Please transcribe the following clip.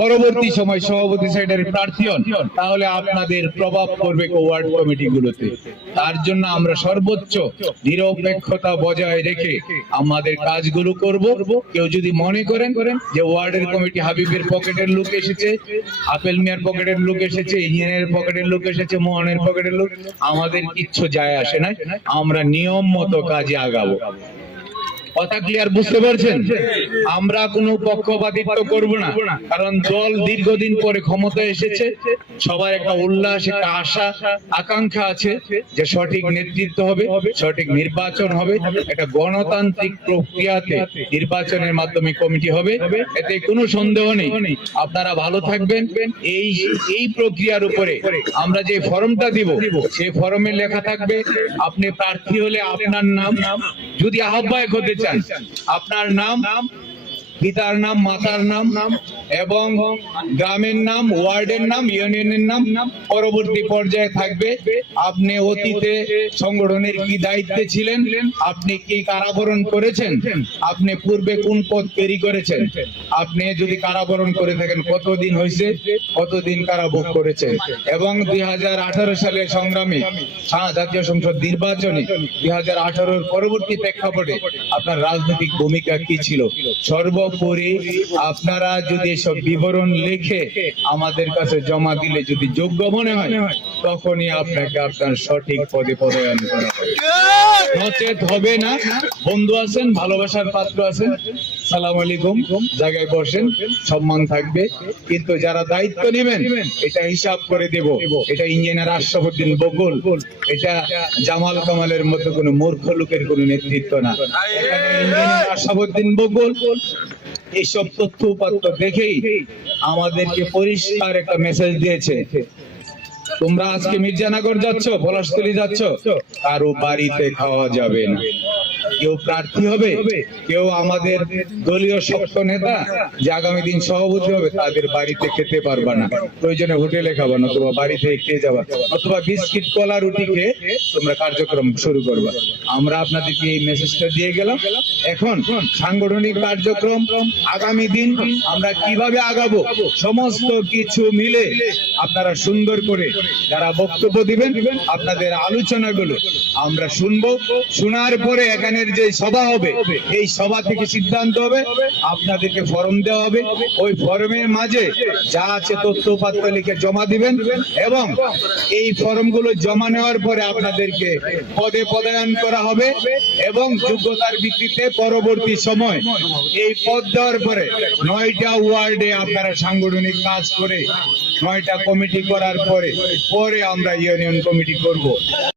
পরবর্তী সময় সভাপতি সেক্রেটারি প্রার্থী হন, তাহলে আপনাদের প্রভাব পড়বে ওয়ার্ড কমিটি গুলোতে। তার জন্য আমরা সর্বোচ্চ নিরপেক্ষতা বজায় রেখে আমাদের কাজগুলো করব। কেউ যদি মনে করেন যে ওয়ার্ডের কমিটি হাবিবের পকেটের লোক এসেছে, আপেল মিয়ার পকেটের লোক এসেছে, ইঞ্জিনিয়ারের পকেটের লোক এসেছে, মোহনের পকেটের লোক, আমাদের কিচ্ছু যায় আসে না। আমরা নিয়ম মতো কাজে আগাবো। কথা ক্লিয়ার, বুঝতে পারছেন? আমরা কোনো পক্ষপাতিত্ব করব না, কারণ দল দীর্ঘদিন পরে ক্ষমতায় এসেছে, সবার একটা উল্লাস, একটা আশা আকাঙ্ক্ষা আছে যে সঠিক নেতৃত্ব হবে, সঠিক নির্বাচন হবে, একটা গণতান্ত্রিক প্রক্রিয়াতে নির্বাচনের মাধ্যমে কমিটি হবে, এতে কোনো সন্দেহ নেই। আপনারা ভালো থাকবেন। এই প্রক্রিয়ার উপরে আমরা যে ফর্মটা দিব, সেই ফর্মে লেখা থাকবে আপনি প্রার্থী হলে আপনার নাম, যদি আহ্বায়ক হতে চান আপনার নাম, পিতার নাম, মাতার নাম এবং গ্রামের নাম, ওয়ার্ডের নাম, ইউনিয়নের নাম। পরবর্তী পর্যায়ে থাকবে আপনি অতীতে সংগঠনের কি দায়িত্বে ছিলেন, আপনি কি কারাবরণ করেছেন, আপনি পূর্বে কোন পদ তৈরি করেছেন, আপনি যদি কারাবরণ করে থাকেন কতদিন হয়েছে, কতদিন কারাভোগ করেছেন, এবং 2018 সালে সংগ্রামী জাতীয় সংসদ নির্বাচনে 2018 পরবর্তী প্রেক্ষাপটে আপনার রাজনৈতিক ভূমিকা কি ছিল। সর্বোপরি আপনারা যদি এসব বিবরণ লিখে আমাদের কাছে জমা দিলে যদি যোগ্য মনে হয়, তখনই আপনাকে আপনার সঠিক পদে পদায়ন করা হবে। নচেত হবে না। বন্ধু আছেন, ভালোবাসার পাত্র আছেন, সালাম আলাইকুম, জায়গায় বসেন, সম্মান থাকবে। কিন্তু যারা দায়িত্ব নেবেন এটা হিসাব করে দেব। এটা ইঞ্জিনিয়ার আশরাফুদ্দিন বকুল, এটা জামাল কামালের মতো কোনো মূর্খ লোকের কোনো নেতৃত্ব না। এখানে ইঞ্জিনিয়ার আশরাফুদ্দিন বকুল এইসব তথ্য উপাত্ত দেখেই আমাদেরকে পরিষ্কার একটা মেসেজ দিয়েছে, তোমরা আজকে মির্জানগর যাচ্ছ, পলাশতলী যাচ্ছ, কারো বাড়িতে খাওয়া যাবে না। কেউ প্রার্থী হবে, কেউ আমাদের দলীয় শক্ত নেতা যে আগামী দিন সভাপতি হবে, তাদের বাড়িতে খেতে পারবা না। প্রয়োজনে হোটেলে খাবা, অথবা বাড়িতে খেয়ে যাবা, অথবা বিস্কিট কলা রুটি খেয়ে তোমরা কার্যক্রম শুরু করবা। আমরা আপনাদেরকে এই মেসেজটা দিয়ে গেলাম। এখন সাংগঠনিক কার্যক্রম আগামী দিন আমরা কিভাবে আগাবো, সমস্ত কিছু মিলে আপনারা সুন্দর করে যারা বক্তব্য দিবেন, আপনাদের আলোচনাগুলো আমরা শুনবো। শোনার পরে এখানের যে সভা হবে, এই সভা থেকে সিদ্ধান্ত হবে, আপনাদেরকে ফর্ম দেওয়া হবে। ওই ফর্মের মাঝে যা আছে তথ্য উপাত্ত লিখে জমা দিবেন, এবং এই ফর্মগুলো জমা নেওয়ার পরে আপনাদেরকে পদে পদায়ন করা হবে, এবং যোগ্যতার ভিত্তিতে পরবর্তী সময় এই পদ দেওয়ার পরে 9টা ওয়ার্ডে আপনারা সাংগঠনিক কাজ করে 9টা কমিটি করার পরে আমরা ইউনিয়ন কমিটি করব।